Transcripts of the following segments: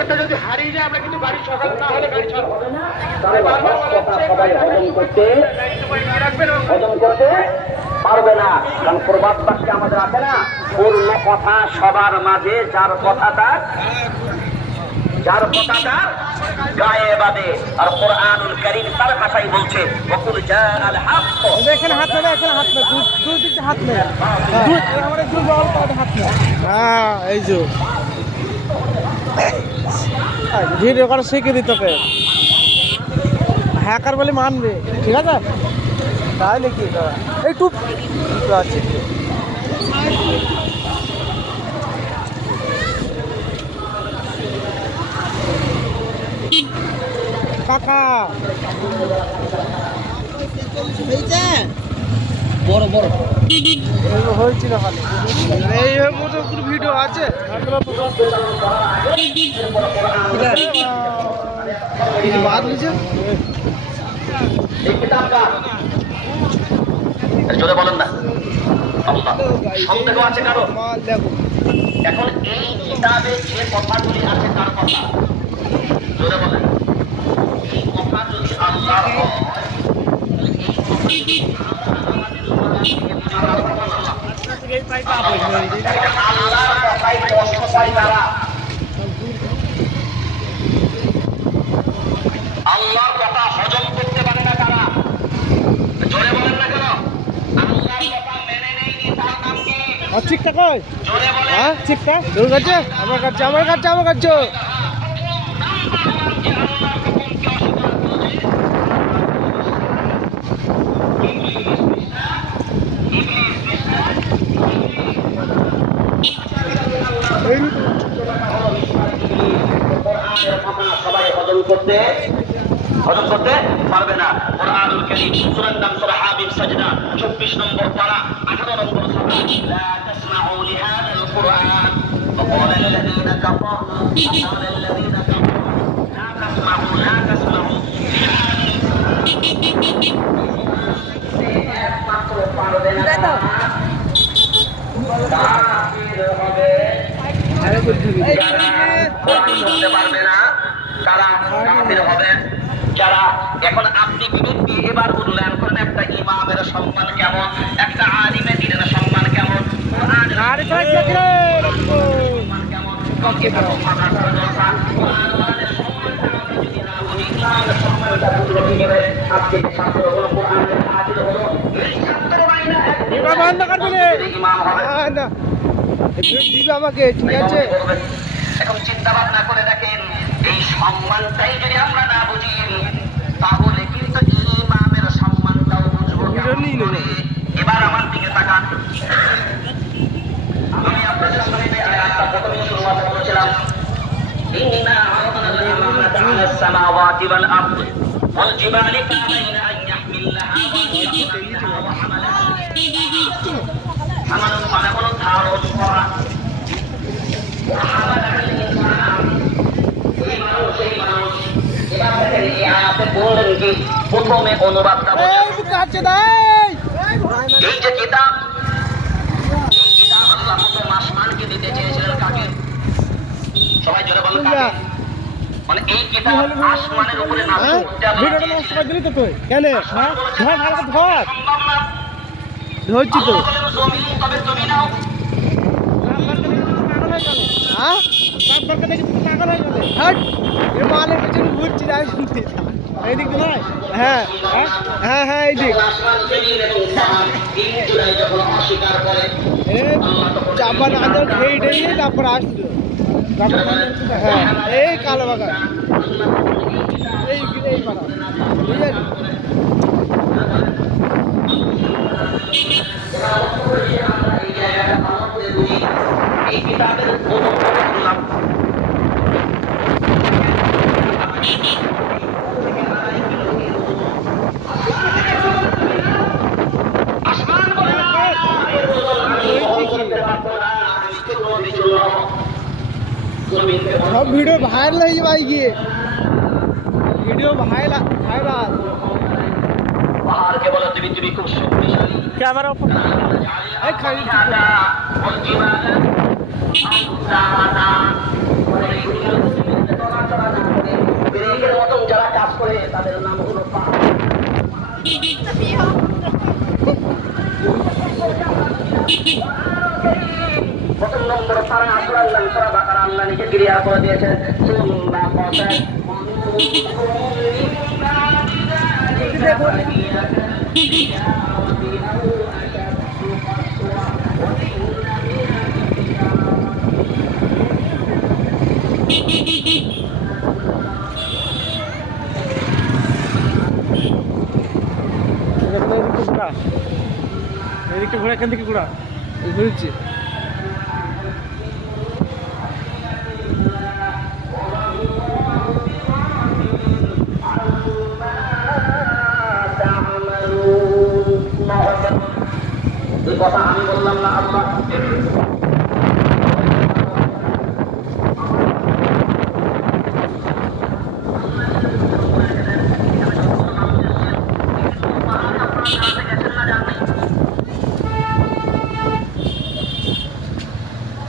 যদি হারিয়ে যায় আমরা কিন্তু গাড়ি সকাল না হলে গাড়ি ছাড়বো না। সবাই হজম করতে পারবে না, কারণ প্রবাদ বাক্যে আমাদের আছে না, পূর্ণ কথা সবার মাঝে, যার কথাটা গায়ে বাদে। আর কোরআনুল কারীম তার ভাষায় বলছে ওকুল জাআল হক। দেখেন হাত না, এখানে হাত না, দুই দিকটা হাত নেই, আমাদের দুই বল পাওয়াতে হাত নেই। হ্যাঁ এই যে ভিডিও করা শিখে দিতে হবে, হ্যাকার বলে মানবে, ঠিক আছে? তাহলে কি এই টুপ আছে কাকা বড় বড় হয়েছিল খালি এই মতো ভিডিও আছে। বাদ হয়েছে জোরে বলেন না, সন্দেহ আছে কারো? এখন এই কিতাবে যে কথাগুলি আছে তার কথা জোরে বলেন, এই কথা যদি আল্লাহর হয়, আল্লাহর কথাই কষ্ট পায় তারা, আল্লাহর কথা হজম করতে পারে না তারা। জোরে বলেন না কেন? আল্লাহর কথা মেনে নেয়নি, তার নাম কি? ঠিকঠাক হয়, জোরে বলেন। হ্যাঁ ঠিকঠাক তোর কাছে, আমার কাছে, আমার কাছে, আমার কাছে। সবাই হজম করতে পারবে না। কোরআনুল কারীম সূরার নাম সূরা হামিম সাজদা 24 নম্বর পারা 18 নম্বর সূরা, লা তাসমাউ লিহাদাল কুরআন وقال الذين كفروا لا تسمعوا পারবে না, তারা কাফির হবে। যারা এখন আপনি বিরুদ্ধে এবার মূল্যায়ন করেন একটা ইমামের সম্মান কেমন, একটা আলিমের দিনের সম্মান কেমন, আমাকে ঠিক আছে। এখন চিন্তা ভাবনা করে দেখেন, এই সম্মানটাই যদি আমরা না বুঝি, তাহলে কিন্তু ইমামের সম্মানটাও বুঝবো কেমন করে। এবার আমার দিকে তাকান, আমি আপনাদের সামনে আয়াতটা প্রথমে শুরুতে বলেছিলাম, ইন্না আরাদনা al-আমানাতা আলা as-সামাওয়াতি ওয়াল আরদ ওয়াল জিবালি ফাআবাইনা আন ইয়াহমিলনাহা ওয়া হামালাহা আমানত মানে হলো ধারণ করা, ওয়া হামালাহা আল-ইনসান এই মানুষ। এবার দেখেন এই আয়াতে বললেন কি, প্রথমে অনুবাদটা বলেন, এই যে কিতাব, আল্লাহ প্রথম আসমানকে দিতে চেয়েছিলেন কাকে? সবাই জোরে বলেন কাকে? মানে এই কিতাব আসমানের উপরে নাযিল করতে আল্লাহ ধরছি তো জমি, তবে জমি নাও। এইদিক নয়, হ্যাঁ হ্যাঁ হ্যাঁ এইদিক চাপার আদর খেয়ে টেয়ে তারপর আসলো। হ্যাঁ এই কালো বাগান, এই এই পাড়া, ঠিক আছে। এই কিতাবের সব ভিডিও ভাইরাল হয়ে যাবে, গিয়ে ভিডিও ভাইরাল ভাইরাল। পাহাড়কে বলো তুমি খুব শক্তিশালী, ক্যামেরা এই খালি والجبال أوتادا প্রথম নম্বর তারা আসলাম সূরা বাকারা আল্লাহ নিজে ক্লিয়ার করে দিয়েছেন সুন্নাহ পথে এদিকে ঘোরা এখান থেকে ঘোরা ঘুরছি এই কথা আমি বললাম না আল্লাহ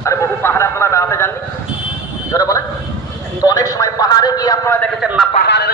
আরে বহু পাহাড়ে আপনারা বেড়াতে যাননি জোরে বলেন তো অনেক সময় পাহাড়ে গিয়ে আপনারা দেখেছেন না পাহাড়ের